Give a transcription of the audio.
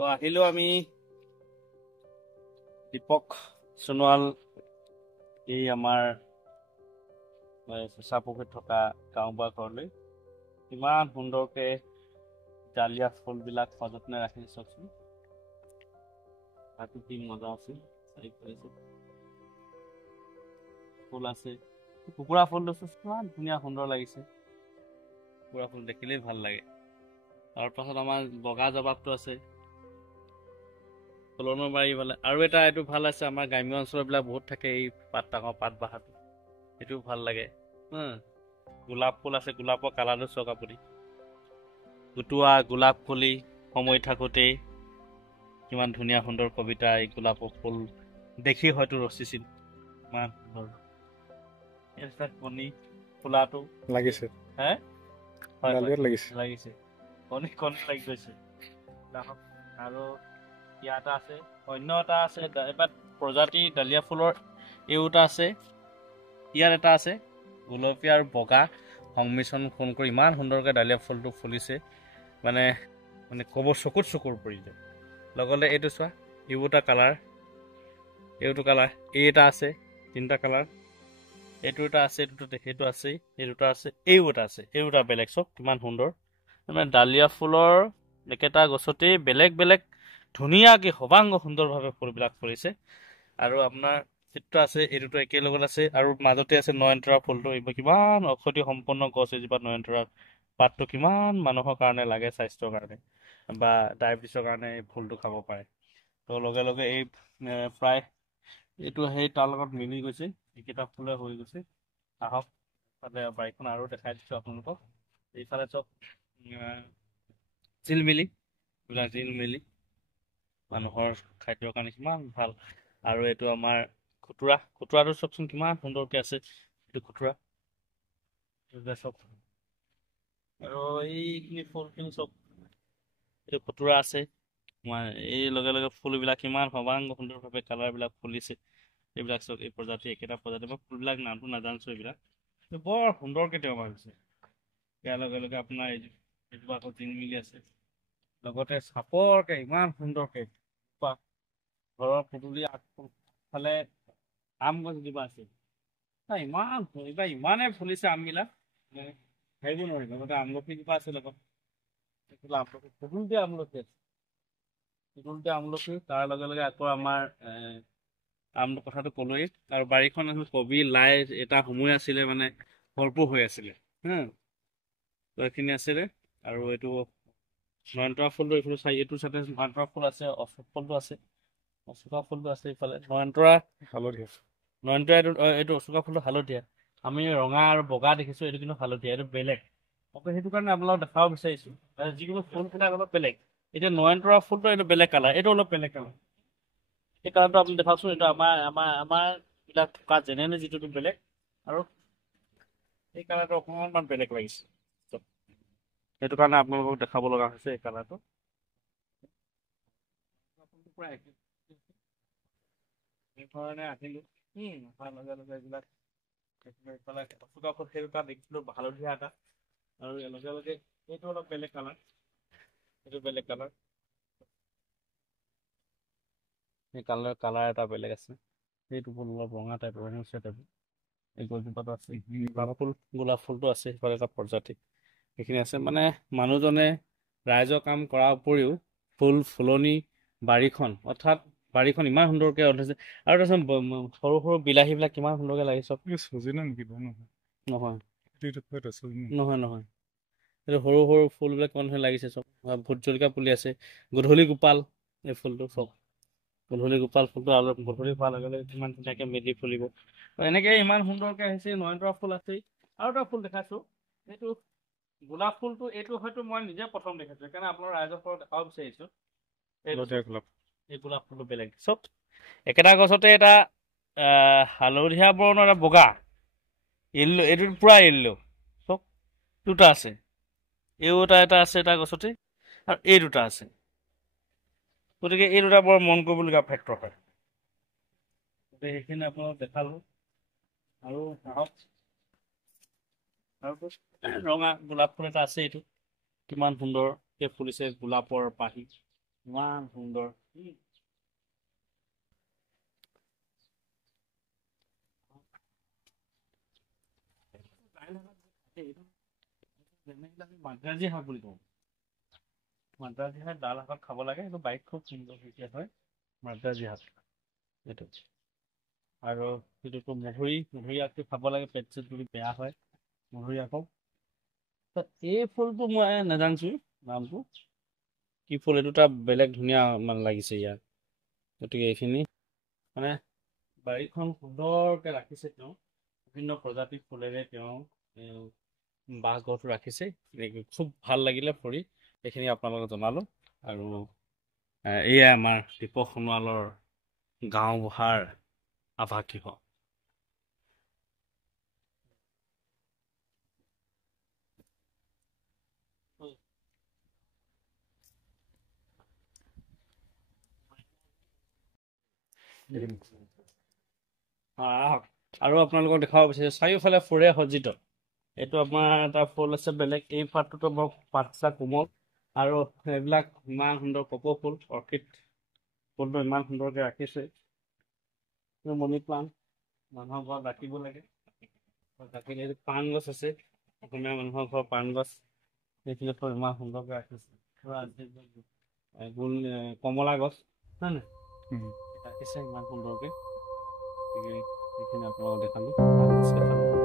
আহিলো আমি দীপক সোণোৱাল এই আমাৰ চেঁচাপুখুৰীত থকা গাঁওবুঢ়া ঘৰলৈ ইমান সুন্দৰকে ডালিয়া ফুলবিলাক সযতনে ৰাখিছে চাওকচোন। তাতো কি মজা আছে ফুল আছে কুকুৰা ফুল লৈছো ইমান ধুনীয়া সুন্দৰ লাগিছে। কুকুৰা ফুল দেখিলেই ভাল লাগে। তাৰপাছত আমাৰ বগা জবাবটো আছে কলনৰ বাৰী ফালে আৰু এটা এইটো ভাল আছে। আমাৰ গ্ৰাম্য অঞ্চলবিলাক বহুত থাকে এই ডাঙৰ পাত বাহাটো এইটোও ভাল লাগে। গোলাপ ফুল আছে গোলাপৰ কালাৰটো চাওক আপুনি। গুটুৱা গোলাপ ফুলি সময় থাকোঁতেই কিমান ধুনীয়া সুন্দৰ কবিতা। এই গোলাপৰ ফুল দেখি হয়তো ৰচিছিল ইমান সুন্দৰ। কণী ফুলাটো লাগিছে লাগিছে কণী লাগি গৈছে। আৰু ইয়াত আছে অন্য এটা আছে এবাৰ প্ৰজাতি ডালিয়া ফুলৰ এইও এটা আছে। ইয়াত এটা আছে গোলপীয়া আৰু বগা সংমিশ্ৰণ কৰি ইমান সুন্দৰকৈ ডালিয়া ফুলটো ফুলিছে মানে ক'ব চকুৰ পৰি যায়। লগতে এইটো চোৱা এইবোৰ এটা কালাৰ এইটো কালাৰ এই এটা আছে তিনিটা কালাৰ এইটো এটা আছে সেইটো আছেই এই দুটা আছে এইও এটা আছে এই দুটা বেলেগ চব কিমান সুন্দৰ। মানে ডালিয়া ফুলৰ একেটা গছতেই বেলেগ বেলেগ ধুনীয়াকৈ সবাংগ সুন্দৰভাৱে ফুলবিলাক ফুলিছে। আৰু আপোনাৰ চিত্ৰ আছে এইটোতো একেলগত আছে আৰু মাজতে আছে নয়নতৰা ফুলটো। এইবোৰ কিমান ঔষধি সম্পন্ন গছ এজোপা নয়নতৰা পাতটো কিমান মানুহৰ কাৰণে লাগে স্বাস্থ্যৰ কাৰণে বা ডায়েবেটিছৰ কাৰণে এই ফুলটো খাব পাৰে। তো লগে লগে এই প্ৰায় এইটো সেই তাৰ লগত মিলি গৈছে এইকেইটা ফুলে হৈ গৈছে। আহক তাতে বাৰীখন আৰু দেখাই দিছোঁ আপোনালোকক। এইফালে চব জিলমিলি মানুহৰ খাদ্যৰ কাৰণে কিমান ভাল। আৰু এইটো আমাৰ খুতুৰাটো চবচোন কিমান সুন্দৰকৈ আছে। এইটো খুতুৰা চব আৰু এইখিনি ফুলখিনি চব এইটো খুতুৰা আছে। এই লগে লগে ফুলবিলাক কিমান সৰ্বাংগ সুন্দৰভাৱে কালাৰবিলাক ফুলিছে। এইবিলাক চব এই প্ৰজাতি একেটা প্ৰজাতি মই ফুলবিলাক নামটো নাজানিছো। এইবিলাক বৰ সুন্দৰকৈ তেওঁ ভাবিছে। ইয়াৰ লগে লগে আপোনাৰ এইজোপা আকৌ জিলমিলি আছে। লগতে চাপৰকে ইমান সুন্দৰকে ঘৰৰ পদূলি আগফালে আম গছ এজোপা আছে। ইমানেই ফুলিছে আমবিলাক ভাবিব নোৱাৰি। লগতে আমলখিজোপা আছে লগত আমলখি তাৰ লগে লগে আকৌ আমাৰ কথাটো ক'লোৱেই। আৰু বাৰীখন আছিল কবি লাই এটা সময় আছিলে মানে ভৰপূৰ হৈ আছিলে। তো এইখিনি আছিলে আৰু এইটো নয়নতৰা ফুলটো এইফালে এইটো চাইডে নয়নতৰা ফুল আছে অশোক ফুলটো আছে ইফালে নয়নতৰা এইটো অশোকা ফুলটো হালধীয়া। আমি ৰঙা আৰু বগা দেখিছোঁ এইটো কিন্তু হালধীয়া এইটো বেলেগ। সেইটো কাৰণে আপোনালোকক দেখাব বিচাৰিছোঁ যিকোনো ফুলবিলাক অলপ বেলেগ। এতিয়া নয়নতৰা ফুলটো এইটো বেলেগ কালাৰ এইটো অলপ বেলেগ কালাৰ। সেই কালাৰটো আপুনি দেখাওকচোন। এইটো আমাৰ বিলাক থকা জেনেৰেলি যিটো বেলেগ আৰু এই কালাৰটো অকণমান বেলেগ লাগিছে। সেইটো কাৰণে আপোনালোকক দেখাব লগা হৈছে এই কালাৰটো। সেইধৰণে আহিলোঁ লগে লগে এইবিলাক এইফালে অশোকা ফুল সেইটো তাত দেখিছিলোঁ হালধীয়া এটা আৰু লগে লগে এইটো অলপ বেলেগ কালাৰ এইটো বেলেগ কালাৰ। এই কালাৰ এটা বেলেগ আছে। সেইটো ফুল অলপ ৰঙা টাইপৰ এই গছজোপাটো আছে। গোলাপ ফুলটো আছে সিফালে এটা প্ৰজাতি সেইখিনি আছে। মানে মানুহজনে ৰাইজৰ কাম কৰাৰ উপৰিও ফুলনি বাৰীখন অৰ্থাৎ বাৰীখন ইমান সুন্দৰকৈ উঠিছে। আৰু তাৰপিছত সৰু সৰু বিলাহীবিলাক কিমান সুন্দৰকৈ লাগে চব। নহয় এইটো সৰু সৰু ফুলবিলাক কিমান ধুনীয়া লাগিছে চব। ভোট জলকীয়া পুলি আছে। গধূলি গোপাল এই ফুলটো চব গধূলি গোপাল ফুলটো আৰু গধূলি হোৱাৰ লগে লগে কিমান ধুনীয়াকৈ মেলি ফুলিব। এনেকৈ ইমান সুন্দৰকৈ আহিছে। নয়নতৰা ফুল আছেই আৰু এটা ফুল দেখাইছোঁ এইটো গোলাপ ফুলটো। এইটো হয়তো মই নিজে প্ৰথম দেখাইছোঁ সেইকাৰণে আপোনাৰ ৰাইজৰ ঘৰত দেখাব বিচাৰিছোঁ। এই গোলাপ ফুলটো বেলেগ চব একেটা গছতে এটা হালধীয়া বৰণৰ এটা বগা এইটো পূৰা চব দুটা আছে। এইও এটা আছে এটা গছতে আৰু এই দুটা আছে। গতিকে এই দুটা বৰ মন কৰিবলগীয়া ফেক্টৰ হয়। গতিকে সেইখিনি আপোনালোক দেখালোঁ আৰু ৰঙা গোলাপ ফুল এটা আছে। এইটো কিমান সুন্দৰকৈ ফুলিছে গোলাপৰ পাহি ইমান সুন্দৰ। মাদ্ৰাজী শাক বুলি কওঁ। মাদ্ৰাজী শাক ডাল শাকত খাব লাগে, এইটো বাইক খুব সুন্দৰ হৈছে হয় মাদ্ৰাজী শাক এইটো। আৰু সেইটোতো মধুৰি আগটো খাব লাগে, পেট চেট যদি বেয়া হয় মধুৰি আকৌ। এই ফুলটো মই নাজানিছোঁ নামটো কি ফুল, এইটো এটা বেলেগ ধুনীয়া মানে লাগিছে ইয়াত। গতিকে এইখিনি মানে বাৰীখন সুন্দৰকৈ ৰাখিছে তেওঁ, বিভিন্ন প্ৰজাতিৰ ফুলেৰে তেওঁ বাঁহগছটো ৰাখিছে। খুব ভাল লাগিলে ফুৰি, এইখিনি আপোনালোকক জনালোঁ। আৰু এয়াই আমাৰ দীপক সোণোৱালৰ গাঁওবুঢ়াৰ আৱাসগৃহ। আহক আৰু আপোনালোকক দেখাব বিচাৰিছোঁ চাৰিওফালে ফুৰে সজ্জিত। এইটো আপোনাৰ এটা ফুল আছে বেলেগ, এই পাতটোতো বৰ পাতলা কোমল, আৰু এইবিলাক ইমান সুন্দৰ কপৌ ফুল, অৰ্কিড ফুলটো ইমান সুন্দৰকৈ ৰাখিছে। মনি প্লাণ্ট মানুহৰ ঘৰত ৰাখিব লাগে, ৰাখিলে পাণ গছ আছে, অসমীয়া মানুহৰ ঘৰত পাণ গছ, সেইখিনি ফুল ইমান সুন্দৰকৈ ৰাখিছে। কমলা গছ হয় নাই ৰাখিছে ইমান সুন্দৰকৈ। সেইখিনি আপোনালোকক দেখালোঁ, পাণ গছ দেখালোঁ।